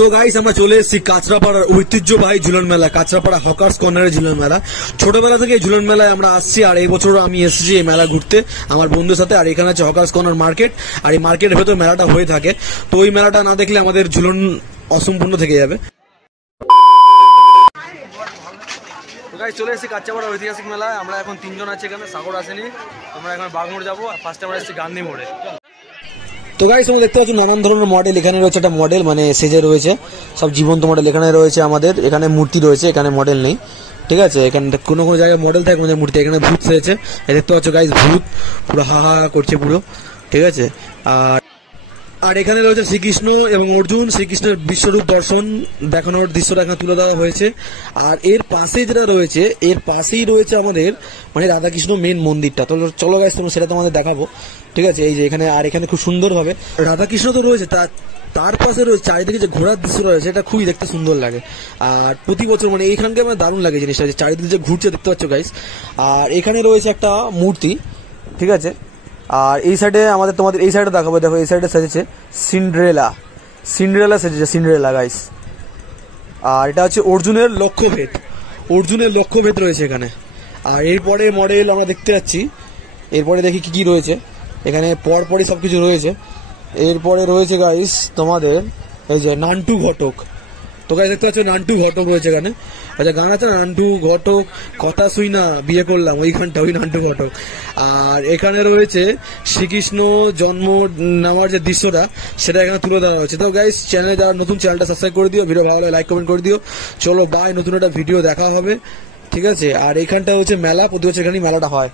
তো গাইস আমরা চলে এসেছি কাঁচরাপাড়ার ঐতিহ্যবাহী ঝুলন মেলা, কাঁচরাপাড়া হকার্স কর্নারের ঝুলন মেলা। ছোটবেলা থেকে এই ঝুলন মেলায় আমরা আসছি, আর এই বছর আমি এসেছি এই মেলা ঘুরতে আমার বন্ধুর সাথে। আর এখানে আছে হকার্স কর্নার মার্কেট, আর এই মার্কেটের ভেতর মেলাটা হয়ে থাকে। তো ওই মেলাটা না দেখলে আমাদের ঝুলন অসম্পূর্ণ থেকে যাবে। চলে এসেছি কাঁচরাপাড়া ঐতিহাসিক মেলায়। আমরা এখন তিনজন আছি এখানে, সাগর আসেনি। আমরা এখন বাগমোড় যাবো, ফার্স্টে আমরা এসেছি গান্ধী মোড়ে। তো গাইস তোমরা দেখতে পাচ্ছ নানান ধরনের মডেল এখানে রয়েছে। একটা মডেল মানে সেজে রয়েছে, সব জীবন্ত মডেল এখানে রয়েছে। আমাদের এখানে মূর্তি রয়েছে, এখানে মডেল নেই, ঠিক আছে। এখানে কোনো কোনো জায়গায় মডেল থাকে, কোনো মূর্তি। এখানে ভূত সেজেছে, দেখতে পাচ্ছ গাইস, ভূত পুরো হা হা করছে পুরো, ঠিক আছে। আর এখানে রয়েছে শ্রীকৃষ্ণ এবং অর্জুন, শ্রীকৃষ্ণের বিশ্বরূপ দর্শন দেখানোর দৃশ্যটা এখানে তুলে দেওয়া হয়েছে। আর এর পাশে যেটা রয়েছে, এর পাশেই রয়েছে আমাদের মানে রাধাকৃষ্ণ মেন মন্দিরটা। তো চলো গাইস তোমরা সেটা তোমাদের দেখাবো, ঠিক আছে। এই যে এখানে, আর এখানে খুব সুন্দরভাবে রাধাকৃষ্ণ তো রয়েছে, তার পাশে রয়েছে চারিদিকে যে ঘোরার দৃশ্য রয়েছে, এটা খুবই দেখতে সুন্দর লাগে। আর প্রতি বছর মানে এইখানকে আমার দারুণ লাগে জিনিসটা, যে চারিদিকে যে ঘুরছে দেখতে পাচ্ছ গাইস। আর এখানে রয়েছে একটা মূর্তি, ঠিক আছে। আর এই সাইডে আমাদের তোমাদের এই সাইডে দেখাবো, দেখো এই সাইডে সেজেছে সিন্ড্রেলা সেজেছে, সিন্ড্রেলা গাইস। আর এটা হচ্ছে অর্জুনের লক্ষ্যভেদ রয়েছে এখানে। আর এরপরে মডেল আমরা দেখতে যাচ্ছি, এরপরে দেখি কি কি রয়েছে এখানে, পরপরই সবকিছু রয়েছে। এরপরে রয়েছে গাইস তোমাদের এই যে নান্টু ঘটক। তো গাইস দেখতে পাচ্ছ নান্টু ঘটক রয়েছে এখানে। আচ্ছা গান আছে নান্টু ঘটক কথা শুই না বিয়ে করলাম, ওইখানটা ওই নান্টু ঘটক। আর এখানে রয়েছে শ্রীকৃষ্ণ জন্ম নেওয়ার যে দৃশ্যটা, সেটা এখানে তুলে দেওয়া হয়েছে। তো গাইস চ্যানেলে যারা নতুন, চ্যানেলটা সাবস্ক্রাইব করে দিও, ভিডিও ভালো লাগে লাইক কমেন্ট করে দিও। চলো বাই, নতুন একটা ভিডিও দেখা হবে, ঠিক আছে। আর এইখানটা হচ্ছে মেলা, প্রতি বছর এখানেই মেলাটা হয়।